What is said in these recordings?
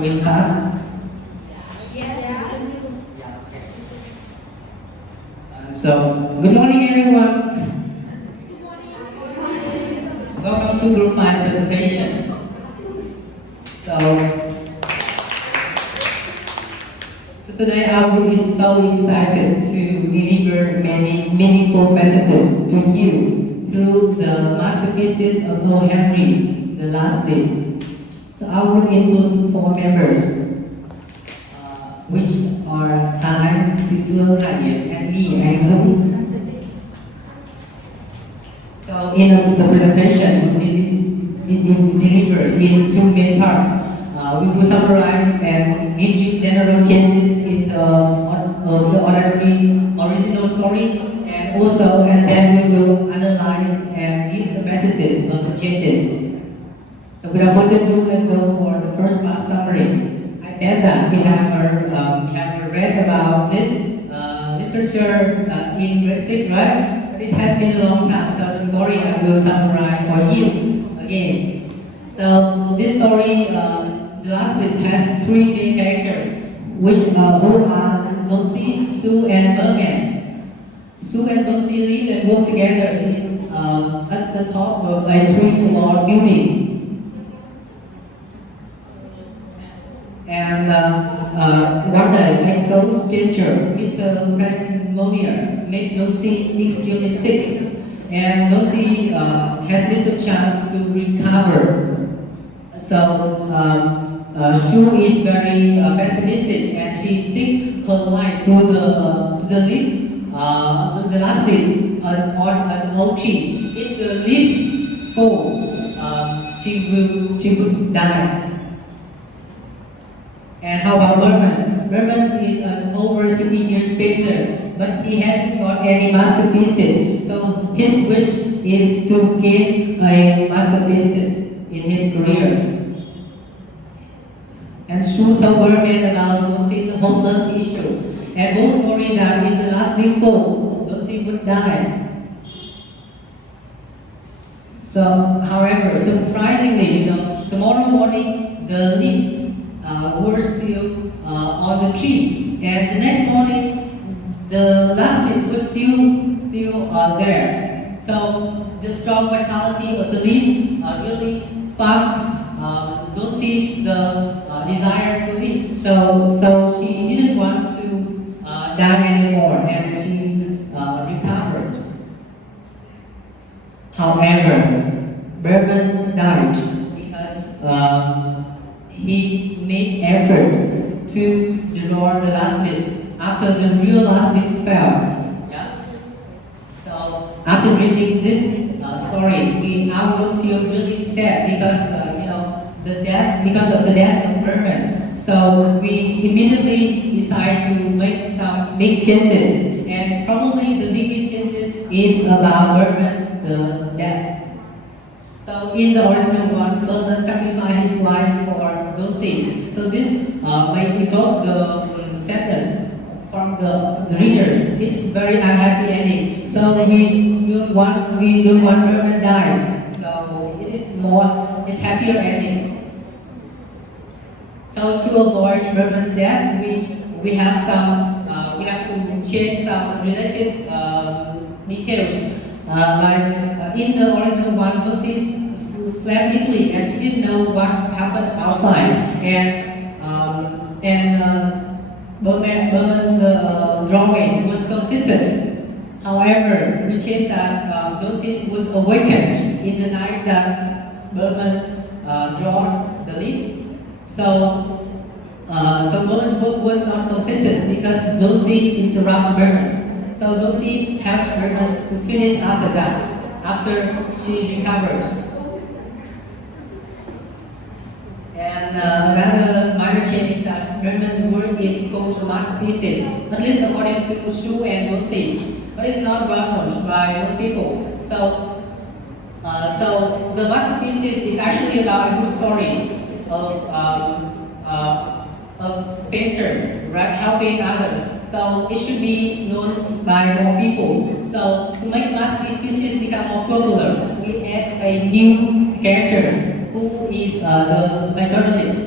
Shall we start? Good morning everyone. Welcome to Group 5 presentation. So today our group is so excited to deliver many meaningful messages to you through the masterpieces of O. Henry, The Last Leaf. So our group includes 4 members, which are Thái, Phương, Hải, and me, Anh Dũng. So in the presentation, we deliver in 2 main parts. We will summarize and give you general changes in the ordinary original story, and then we will analyze and give the messages of the changes. So without further ado, let's go for the first part summary. I bet that you have read about this literature in grade 6, right? But it has been a long time, so don't worry, I will summarize for you again. So this story, The Last Leaf, has 3 main characters, who are Zonzi, Sue, and Merman. Sue and Zonzi live and work together at the top of a 3-floor building. And one day, a ghost stranger, Mr. Pneumonia, made Josie extremely sick, and Josie has little chance to recover. So Sue is very pessimistic, and she sticks her life to the leaf, the last leaf on an oak tree. If the leaf falls, she will die. And how about Berman? Berman is an over 60 years painter, but he hasn't got any masterpieces. So his wish is to gain a masterpieces in his career. And Sue told Berman about Zonzi's homeless issue. And don't worry that in the last leaf fall, Zonzi would die. So, however, surprisingly, tomorrow morning the leaves were still on the tree, and the next morning the last leaf was still there. So the strong vitality of the leaf really sparks Zonzi's desire to live. So she didn't want to die anymore, and she recovered. However, Berman died because he made effort to draw the last leaf after the real last leaf fell. Yeah. So after reading this story, I would feel really sad because because of the death of Berman. So we immediately decide to make some big changes, and probably the biggest changes is about Berman's death. So in the original one, Berman sacrificed his life for Zonzi. So this may evoke the sadness from the readers. It's very unhappy ending. So we don't want Berman to die. So it's happier ending. So to avoid Berman's death, we have to change some related details. Like in the original one, Zonzi slept deeply, and she didn't know what happened outside. And Berman's drawing was completed. However, we changed that Zonzi was awakened in the night that Berman draw the leaf. So Berman's book was not completed because Zonzi interrupted Berman. So Zonzi helped Berman to finish after that, after she recovered. And another minor change is that Berman's work is called masterpieces, at least according to Sue and Zonzi, but it's not well known by most people. So the masterpieces is actually about a good story of painter, right, helping others. So it should be known by more people. So to make masterpieces become more popular, we add a new character who is the journalist.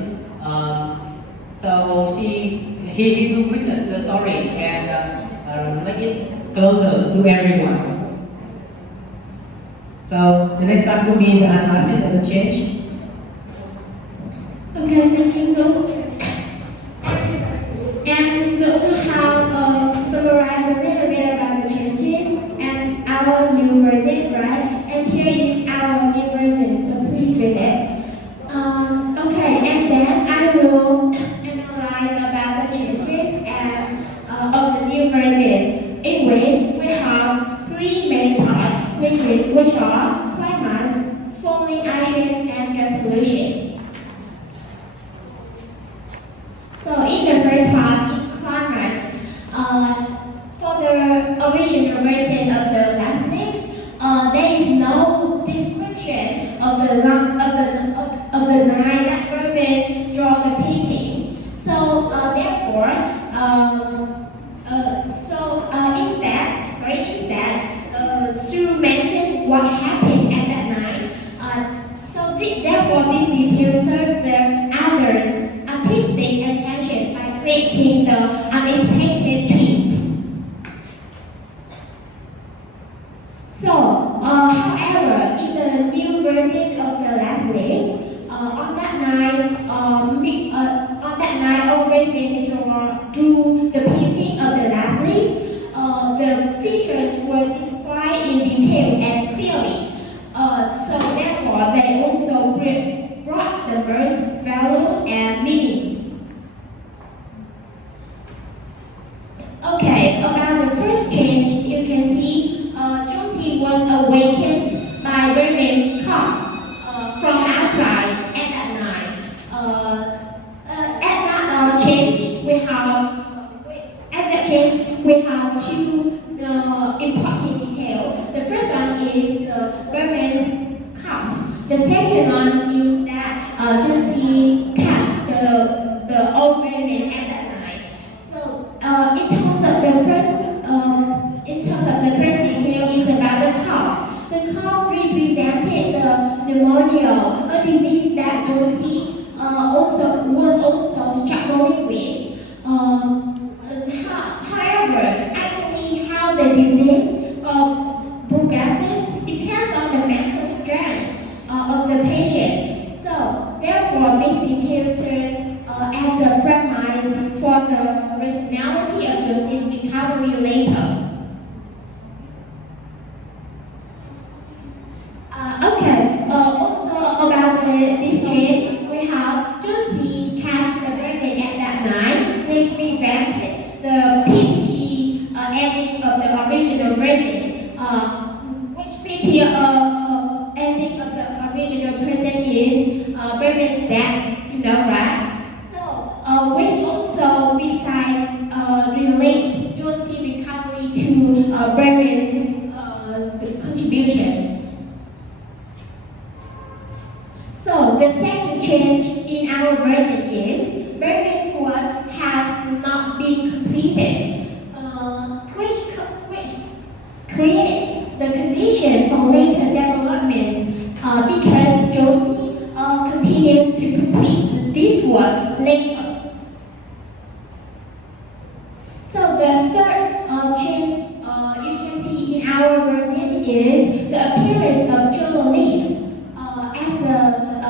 So he will witness the story and make it closer to everyone. So the next part will be the analysis of the change. Okay, thank you, Zoe. And so we have summarized a little bit about the changes and our new version, right? And here is our new version, so please read it. Okay, and then I will analyze about the changes and of the new version, in which we have three main parts, which are climax, falling action, and resolution. So in the first part, in climax, for the original version of the last leaf, there is no description of the line that Berman draw the painting. So therefore, instead, Sue mentioned what happened at that night. Therefore, this detail serves the author's artistic attention by creating the unexpected twist. So, however, in the new version of the last leaf, on that night, all Raymond drew the painting of the last leaf. The features were described in detail and clearly. So therefore, they also brought the verse value and meanings. Okay, about the first change, you can see Josie was awakened by Raymond's call from outside at that night. We have two important details. The first one is Raymond's cough. The second one is that Josie catch the old Raymond at that night. So in terms of the first detail is about the cough. The cough represented the pneumonia, a disease that Josie was also struggling with. However, actually how the disease progresses depends on the mental strength of the patient. So therefore, this detail serves as a premise for the rationality of Josie's recovery later. Also about this trip, we have Josie catch the Raymond at that night, which prevented the PT ending of the original version. Which PT ending of the original version is Raymond's death, you know, right? So, which also relate Josie recovery to Raymond's contribution. So the second change in our version is Berman's work has not been completed, which creates the condition for later developments because Josie continues to complete this work later. So the third change you can see in our version is the appearance of journalists as the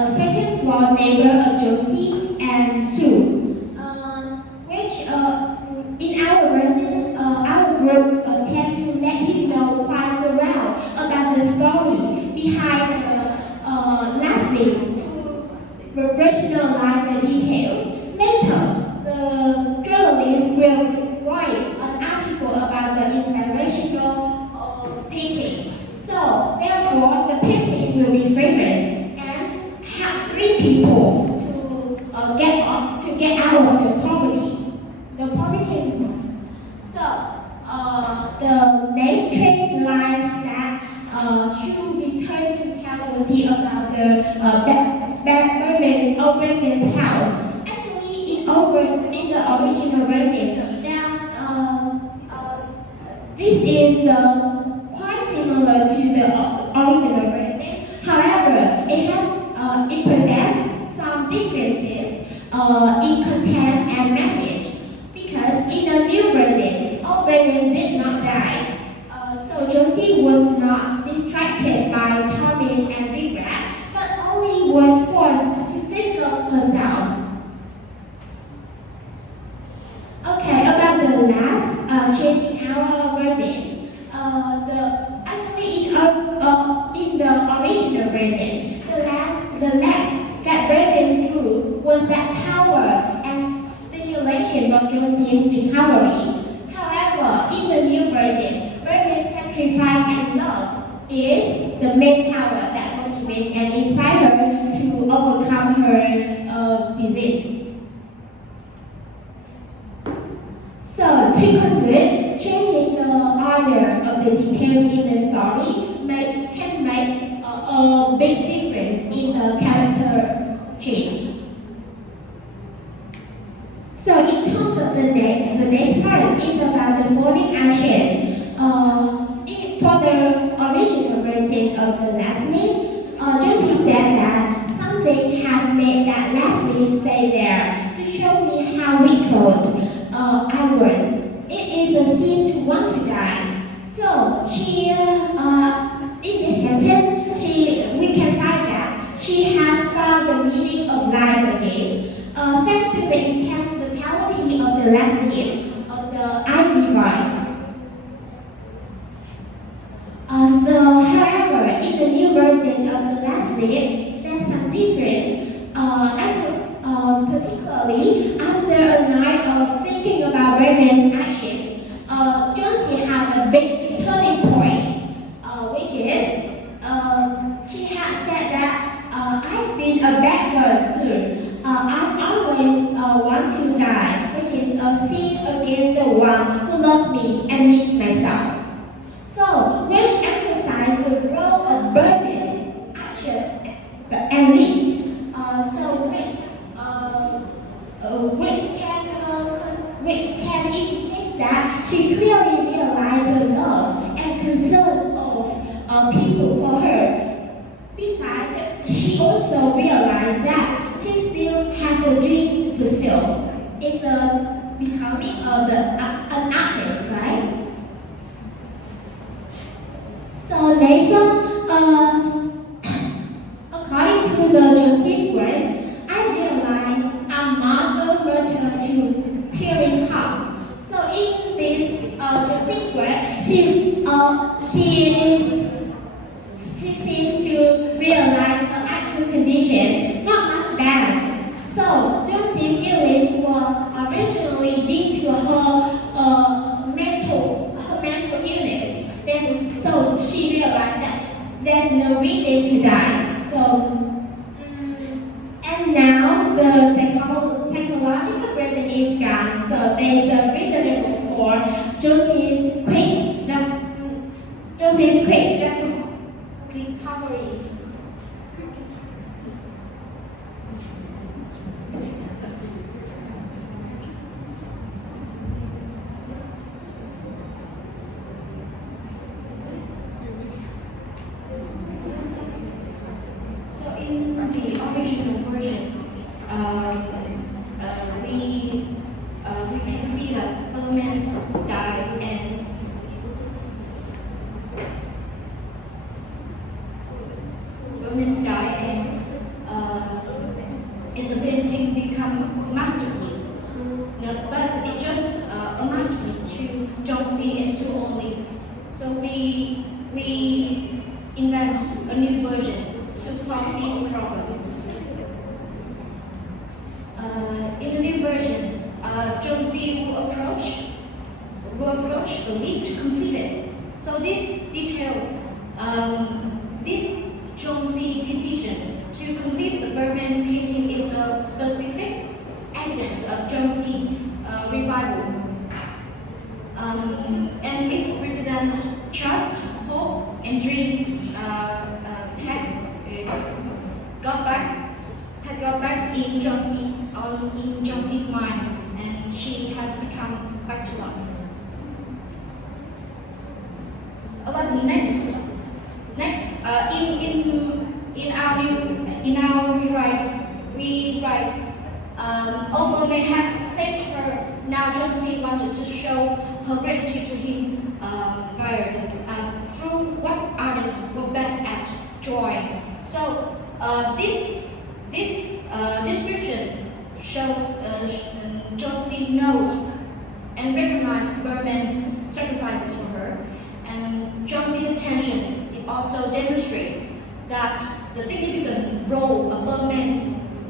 second floor neighbor of Josie and Sue, which in our version, our group tend to let him know quite well about the story behind the last thing to rationalize the details. Later, the journalist will write an article about the inspirational painting. So, therefore, the painting will be famous and have three people to get out of the poverty. So, the next train lies that Sue returned to tell Josie about the Berman's house. Actually, in the original version, this is quite similar to the original version. However, it possesses some differences. in content and message. Because in the new version, all Raven did not die. So Josie was not distracted by torment and regret, but only was forced to think of herself. Okay, about the last change in our version. Actually in the original version, the last that Raven drew was that power and stimulation for Josie's recovery. However, in the new version, Raven's sacrifice and love is the main power that motivates and inspires her to overcome her disease. So, to conclude, changing the order of the details in the story can make a big difference in the character's change. So, in terms of the next part is about the folding action. For the original version of the last leaf, Josie said that something has made that last leaf stay there to show me how weak I was. It is a sin to want to die. So in this sentence, we can find that she has found the meaning of life again, thanks to the intense vitality of the last leaf of the ivy vine. However, in the new version of the last leaf, there's some difference. Particularly after a night of thinking about Raven's action, Josie had a big turning point, which is she had said that I've been a bad girl too. I've always want to die, which is a sin against the one who loves me and me myself. So, which emphasized the role of Raven's action and leaves. Which can indicate that she clearly realized the love and concern of people for her. Besides, she also realized that she still has a dream to pursue. It's becoming an artist, right? So next according to the Josie's words, I realized I'm not a martyr to tearing hearts. So in this Josie's word, she seems to realize her actual condition, not much better. So Josie's illness was originally due to her mental illness. So she realized that there's no reason to die. And now the psychological burden is gone. So there's a reasonable for Josie's quick recovery. So in the original version, we can see that Romance died and the painting become masterpiece. No, but it's just a masterpiece to Josie and Sue only. So we invent a new version to solve this problem. In the new version, Josie will approach the leaf to complete it. So this detail, this Josie decision to complete the Birdman's painting is a specific evidence of Josie revival. And it represents trust, hope, and dream had got back in Josie's mind, and she has become back to life. About the next in our rewrite, we write Although has saved her, now John wanted to show her gratitude to him through what artists were best at, joy. So this description shows John knows and recognizes Bergman's sacrifices for her, and John's attention. It also demonstrates that the significant role of Bergman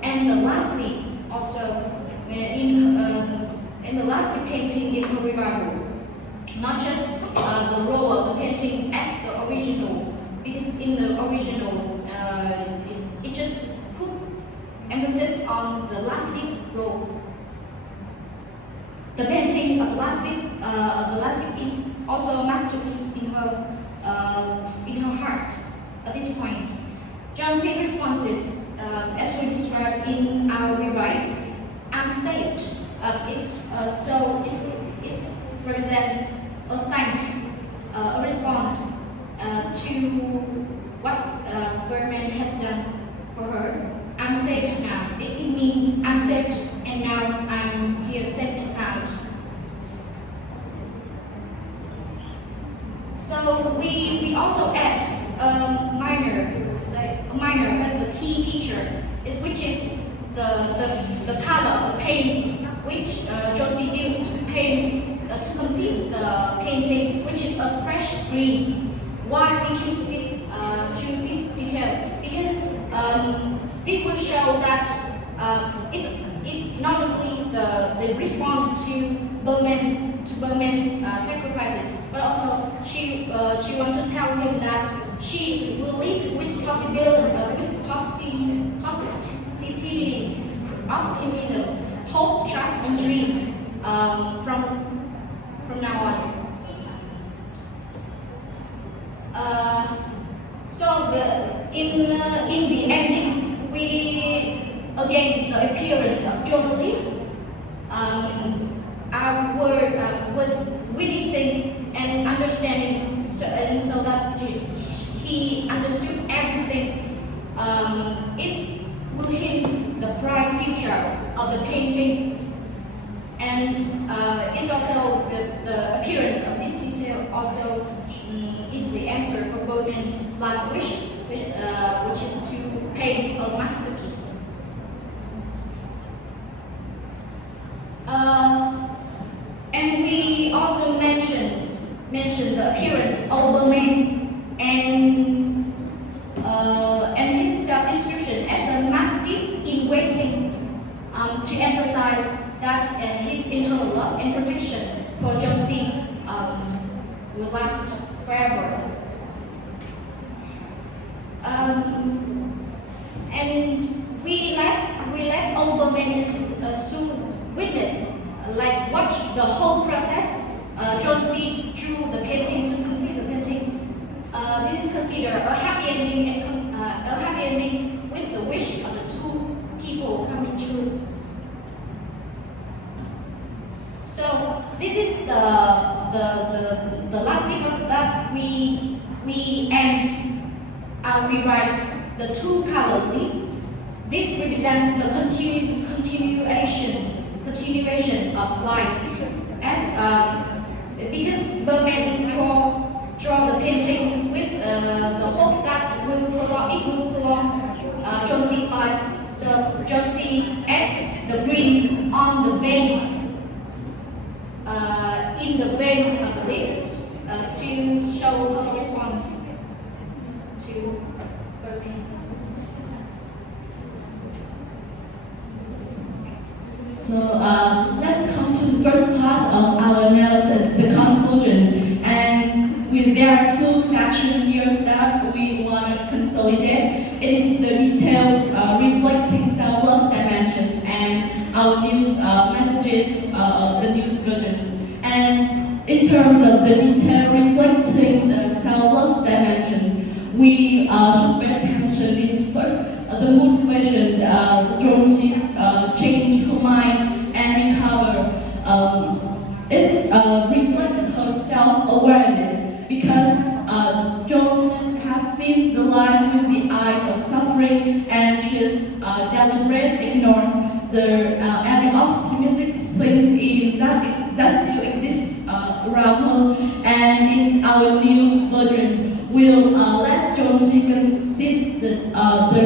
and the last leaf also in the last leaf painting in her revival. Not just the role of the painting as the original, because in the original it just put emphasis on the last leaf role. The painting of the last leaf is also a masterpiece in her heart. At this point, John's responses, as we described in our rewrite, unsaved. It's represent a a response to what Bergman has done for her. I'm saved now. It means I'm saved, and now I'm here safe and sound. So we also add a minor, but the key feature, which is the color of the paint, which Josie used to paint to complete the painting, which is a fresh green. Why we choose this detail? Because it will show that it not only the response to Bergman's sacrifices, but also she want to tell him that she will live with positivity, optimism, hope, trust, and dream from now on. In the ending, the appearance of journalists was witnessing and understanding, so that he understood everything will hint the bright future of the painting, and it's also the appearance of this detail also is the answer for Bergman's life wish, which is to paint a masterpiece. And we also mentioned the appearance of Bergman and his self-description as a mastiff in waiting, to emphasize that his internal love and protection for Josie will last forever. And we let Oberman soon witness, watch the whole process. Josie drew the painting to complete the painting. This is considered a happy ending with the wish of the two people coming true. So this is the last thing that we end our rewrite the two color leaf. This represents the continuation of life, as because Bergman draw the painting with the hope that it will prolong Josie's life. So Josie adds the green on the vein, in the vein of the leaf, to show her response to Bergman. So let's come to the first part of our analysis, the conclusions. And there are two sections here that we want to consolidate. It is the details reflecting self-love dimensions and our news messages of the news versions. And in terms of the detail reflecting the self-love dimensions, we should pay attention into first the motivation, the Josie change her mind and recover. It reflects her self-awareness, because Josie has seen the life with the eyes of suffering, and she's deliberately ignores the every optimistic things in that still exists around her, and in our new versions will let Josie consider the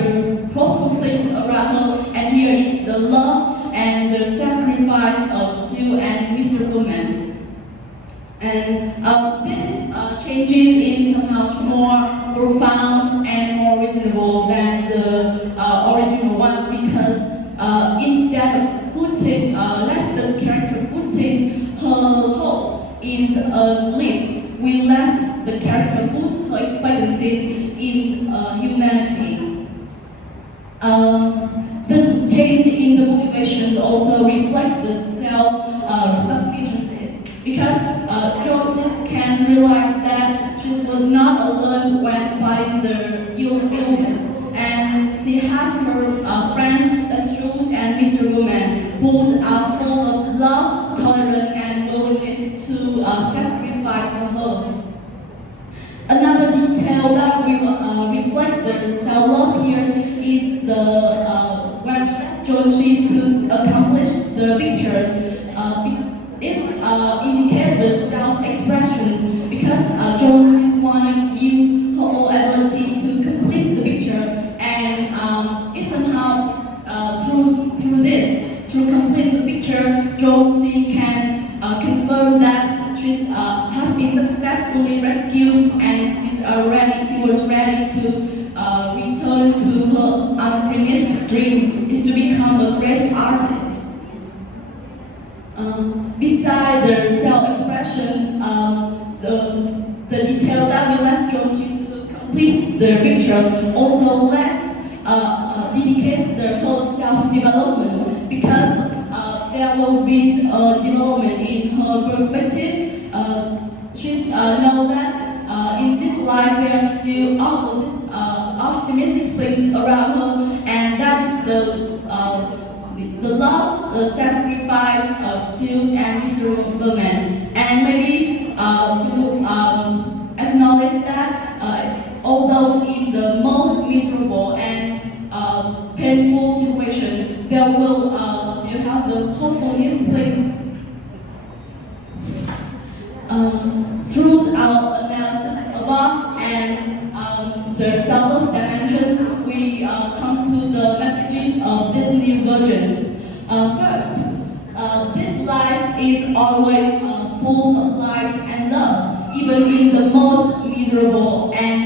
hopeful things around her, and here is the love and the sacrifice of Sue and Mr. Woman. And this changes is somehow more profound and more reasonable than the original one, because instead of putting, let the character putting her hope into a leaf, we let the character boost her expectancies in humanity. This change in the motivations also reflect the self-sufficiencies, because Josie can realize that she was not alone when fighting the illness, and she has her friend, the Jules and Mr. Woman, who are full of love, tolerance, and willingness to sacrifice for her. Another detail that will reflect the self-love here is the when we let Josie to accomplish the pictures. It indicates the self-expressions, because Josie want to use her own ability to complete the picture, and it somehow through completing the picture, Josie can confirm that she has been successfully rescued, and she was ready to return to her unfinished dream, is to become a great artist. Beside the self-expressions, the detail that will let Josie to complete the picture also indicates the whole self-development, because there will be development in her perspective. She knows that in this life there are still all of these optimistic things around her, and that is the love, the sacrifice of Sue and Mr. Berman. And maybe she will acknowledge that all those in the most miserable and painful situation, there will still have the hopefulness things. Through our analysis above and the self-love dimensions, we come to the messages of these new versions. First, this life is always full of light and love, even in the most miserable and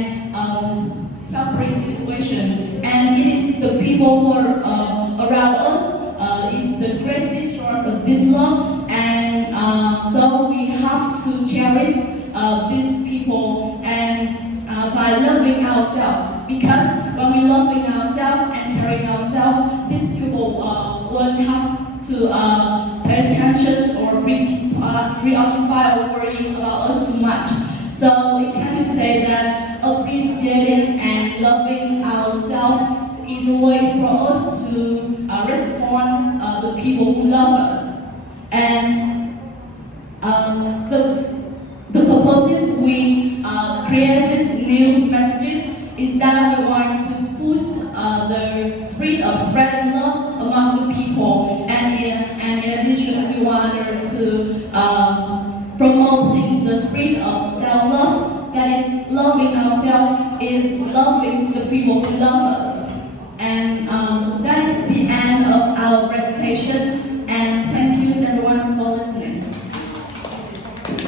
suffering situation. And it is the people who are around us is the greatest source of this love, and so we have to cherish these people and by loving ourselves, because when we loving ourselves and caring ourselves, these people won't have to pay attention or preoccupy or worry about us too much. So it can be said that appreciating and loving ourselves is a way for us to respond the people who love us. And the purposes we create these news messages is that we want to boost the spirit of spreading love